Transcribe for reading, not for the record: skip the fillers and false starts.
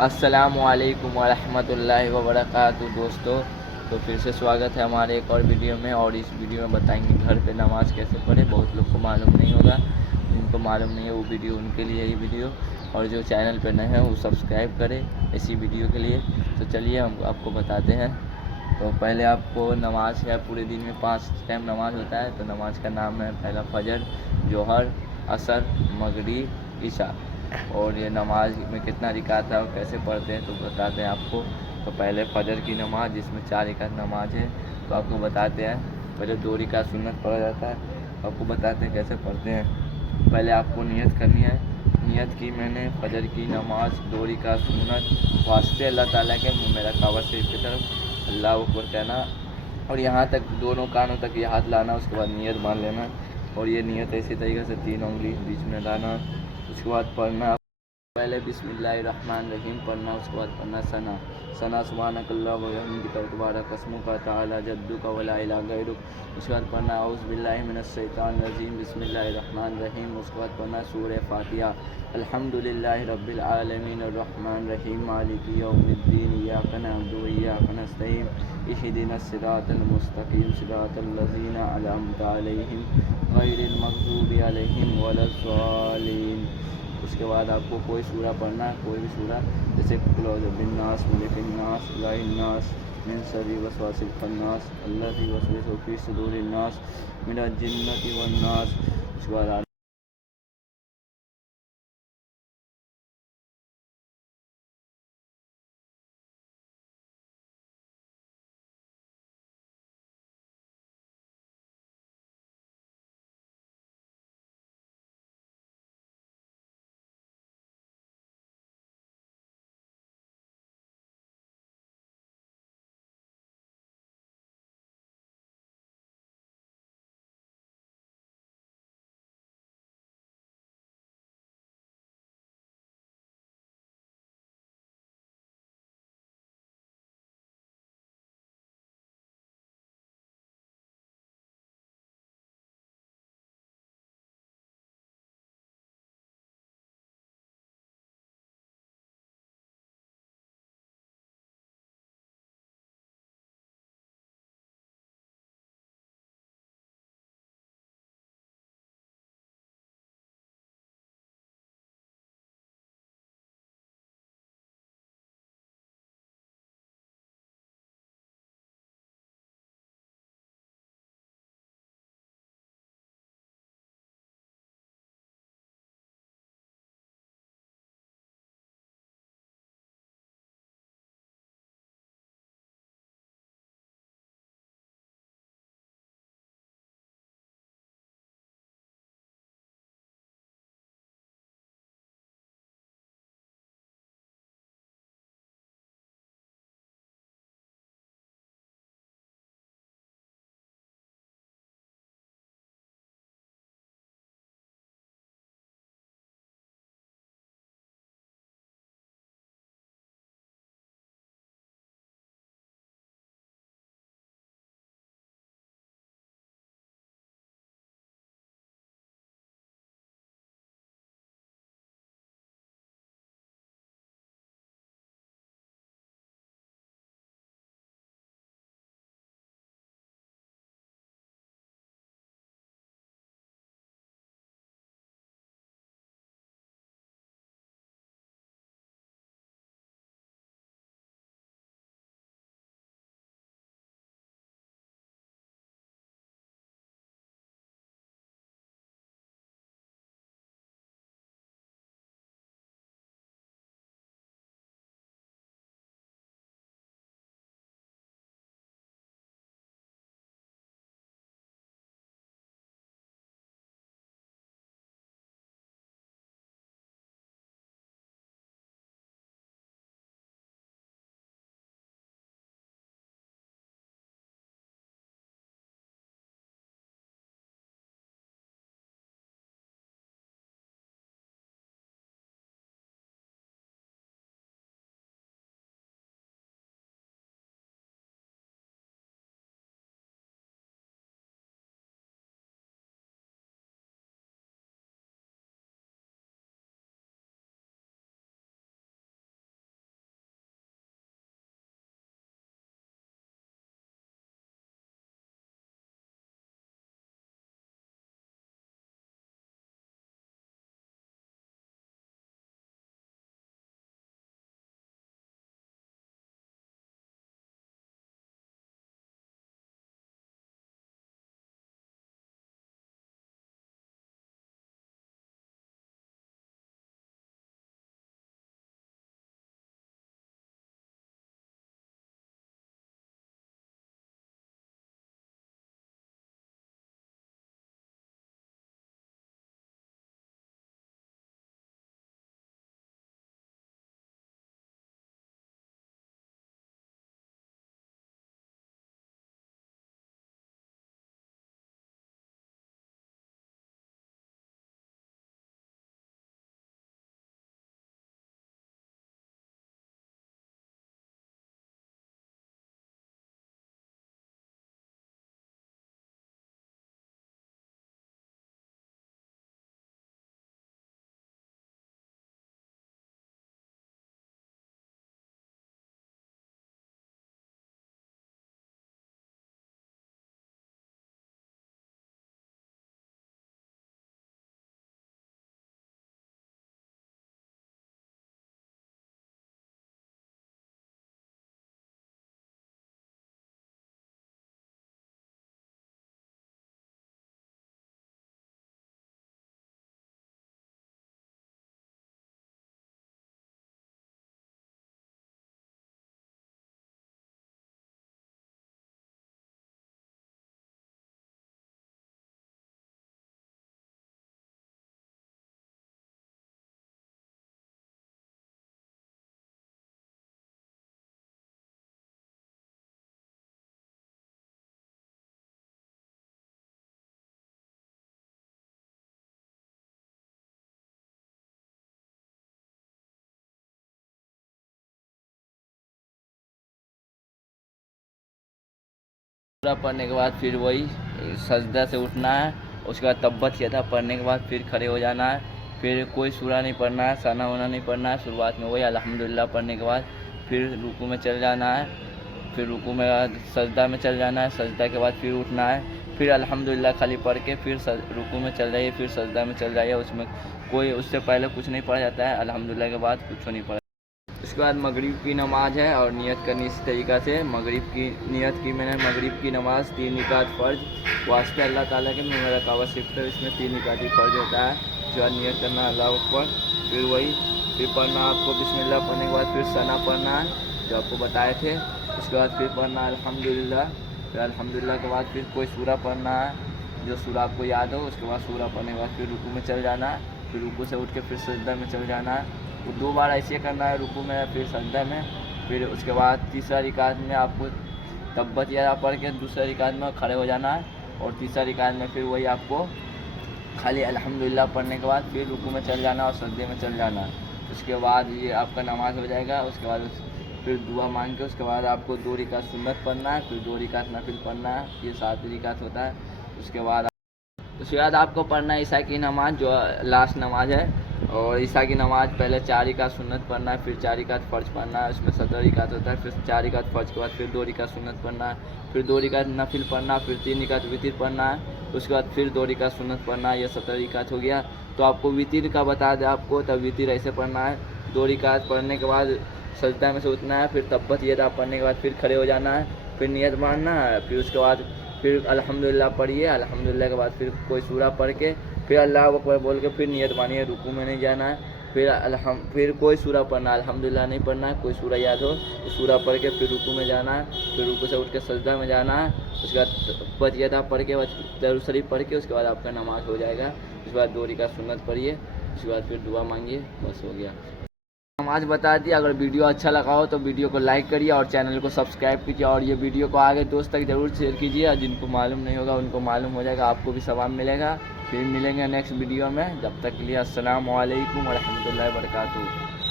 السلام علیکم ورحمۃ اللہ وبرکاتہ دوستو، تو پھر سے سواگت ہے ہمارے ایک اور ویڈیو میں، اور اس ویڈیو میں بتائیں گے گھر پہ نماز کیسے پڑھیں۔ بہت لوگ کو معلوم نہیں ہوگا، جن کو معلوم نہیں ہے وہ ویڈیو ان کے لیے یہ ویڈیو، اور جو چینل پہ نئے ہیں وہ سبسکرائب کریں اسی ویڈیو کے لیے۔ تو چلیے ہم آپ کو بتاتے ہیں۔ تو پہلے آپ کو نماز ہے، پورے دن میں 5 ٹائم نماز ہوتا ہے، تو نماز کا نام ہے پہلا فجر، ظہر، عصر، مغرب، عشاء۔ اور یہ نماز میں کتنا رکعت ہے اور کیسے پڑھتے ہیں تو بتاتے ہیں آپ کو۔ تو پہلے فجر کی نماز جس میں 4 رکعت نماز ہے، تو آپ کو بتاتے ہیں۔ پہلے 2 رکعت سنت پڑھا جاتا ہے، آپ کو بتاتے ہیں کیسے پڑھتے ہیں۔ پہلے آپ کو نیت کرنی ہے۔ نیت کی میں نے فجر کی نماز 2 رکعت سنت واسطے اللہ تعالیٰ کے، میرا کعبہ شریف کی طرف اللہ اکبر کہنا، اور یہاں تک دونوں کانوں تک یہ ہاتھ لانا، اس کے بعد نیت باندھ لینا، اور یہ نیت اسی طریقے سے 3 انگلی بیچ میں لانا۔ اس کے بعد پڑھنا، پہلے بسم اللہ الرحمن الرحیم پڑھنا، اس کے بعد پڑھنا ثنا سبحانک اللہم و بحمدک تبارک اسمک تعالی جدک ولا الہ غیرک۔ اس کے بعد پڑھنا اعوذ باللہ من الشیطان الرجیم بسم اللہ الرحمن الرحیم۔ اس کے بعد پڑھنا سورہ فاتحہ، الحمد للہ رب العالمین الرحمن الرحیم مالک یوم الدین ایاک نعبد و ایاک نستعین اہدنا الصراط المستقیم صراط الذین انعمت علیہم غیر المغضوب علیہم ولا الضالین۔ اس کے بعد آپ کو کوئی سورہ پڑھنا ہے، کوئی بھی سورہ، جیسے قل اعوذ بالناس ملک الناس الہ الناس من شر الوسواس الخناس الذی یوسوس فی صدور الناس من الجنۃ والناس۔ اس کے بعد सूरा पढ़ने के बाद फिर वही सजदा से उठना है, उसके बाद तब्बत किया था पढ़ने के बाद फिर खड़े हो जाना है, फिर कोई सूरा नहीं पढ़ना है, सना वना नहीं पढ़ना है। शुरुआत में वही अल्हम्दुलिल्लाह पढ़ने के बाद फिर रुकू में चल जाना है, फिर रुकू में सजदा में चल जाना है, सजदा के बाद फिर उठना है, फिर अल्हम्दुलिल्लाह खाली पढ़ के फिर रुकू में चल जाइए, फिर सजदा में चल जाइए। उसमें कोई उससे पहले कुछ नहीं पढ़ा जाता है, अल्हम्दुलिल्लाह के बाद कुछ नहीं पढ़ा। उसके बाद मगरिब की नमाज़ है और नियत करनी इस तरीक़ा से। मगरिब की नियत की मैंने, मगरिब की नमाज़ 3 रिकात फ़र्ज वास्ते अल्लाह ताला के, मैं मेरा काबा शिफ्ट है, इसमें 3 रिकात ही फ़र्ज होता है। उसके बाद नियत करना अल्लाह अकबर, फिर वही फिर पढ़ना आपको बिस्मिल्लाह पढ़ने के बाद फिर सना पढ़ना है जो आपको बताए थे। उसके बाद फिर पढ़ना अल्हम्दुलिल्लाह, फिर अल्हम्दुलिल्लाह के बाद फिर कोई सूरा पढ़ना है जो सूरा आपको याद हो। उसके बाद सूरा पढ़ने के बाद फिर रुकू में चल जाना है, फिर रुकू से उठ के फिर सजदा में चल जाना है। वो 2 बार ऐसे करना है, रुकू में फिर सजदा में। फिर उसके बाद तीसरा रिकात में आपको तब्बत या पढ़ के दूसरा रिकात में खड़े हो जाना है, और तीसरा रिकात में फिर वही आपको खाली अल्हम्दुलिल्लाह पढ़ने के बाद फिर रुकू में चल जाना और सजदे में चल जाना है। उसके बाद ये आपका नमाज हो जाएगा। उसके बाद फिर दुआ मांग के उसके बाद आपको 2 रिकात सुन्नत पढ़ना है, फिर 2 रिकात नफिल पढ़ना है, ये 7 रिकात होता है। उसके बाद आपको पढ़ना है ईशा की नमाज़ जो लास्ट नमाज़ है। और ईशा की नमाज़ पहले 4 रिकात सुन्नत पढ़ना है, फिर 4 रिकात फ़र्ज पढ़ना है, उसमें 17 रिकात होता है। फिर 4 रिकात फ़र्ज के बाद फिर 2 रिकात सुन्नत पढ़ना है, फिर 2 रिकात नफिल पढ़ना है, फिर 3 रिकात वितिर पढ़ना है। उसके बाद फिर 2 रिकात सुन्नत पढ़ना है, ये 17 रिकात हो गया। तो आपको वितिर का बता दें आपको, तब वितिर ऐसे पढ़ना है। 2 रिकात पढ़ने के बाद सजदा में से उठना है, फिर तब्बत ये पढ़ने के बाद फिर खड़े हो जाना है, फिर नियत मानना है, फिर उसके बाद फिर अल्हम्दुलिल्लाह पढ़िए। अल्हम्दुलिल्लाह के बाद फिर कोई सूरा पढ़ के फिर अल्लाह अकबर बोल के फिर नियत मानिए, रुकू में नहीं जाना है। फिर कोई सूरा पढ़ना, अल्हम्दुलिल्लाह नहीं पढ़ना है, कोई सूरा याद हो तो सूरा पढ़ के फिर रुकू में जाना है, फिर रुकू से उठ के सजदा में जाना है। उसके बाद बतिया पढ़ के दरूद शरीफ पढ़ के उसके बाद आपका नमाज हो जाएगा। उसके बाद 2 रिकात सुन्नत पढ़िए, उसके बाद फिर दुआ मांगिए, बस हो गया। नमाज बता दी। अगर वीडियो अच्छा लगा हो तो वीडियो को लाइक करिए और चैनल को सब्सक्राइब कीजिए, और ये वीडियो को आगे दोस्त तक ज़रूर शेयर कीजिए, और जिनको मालूम नहीं होगा उनको मालूम हो जाएगा, आपको भी सवाब मिलेगा। फिर मिलेंगे नेक्स्ट वीडियो में, जब तक के लिए अस्सलाम वालेकुम व रहमतुल्लाहि व बरकातहू।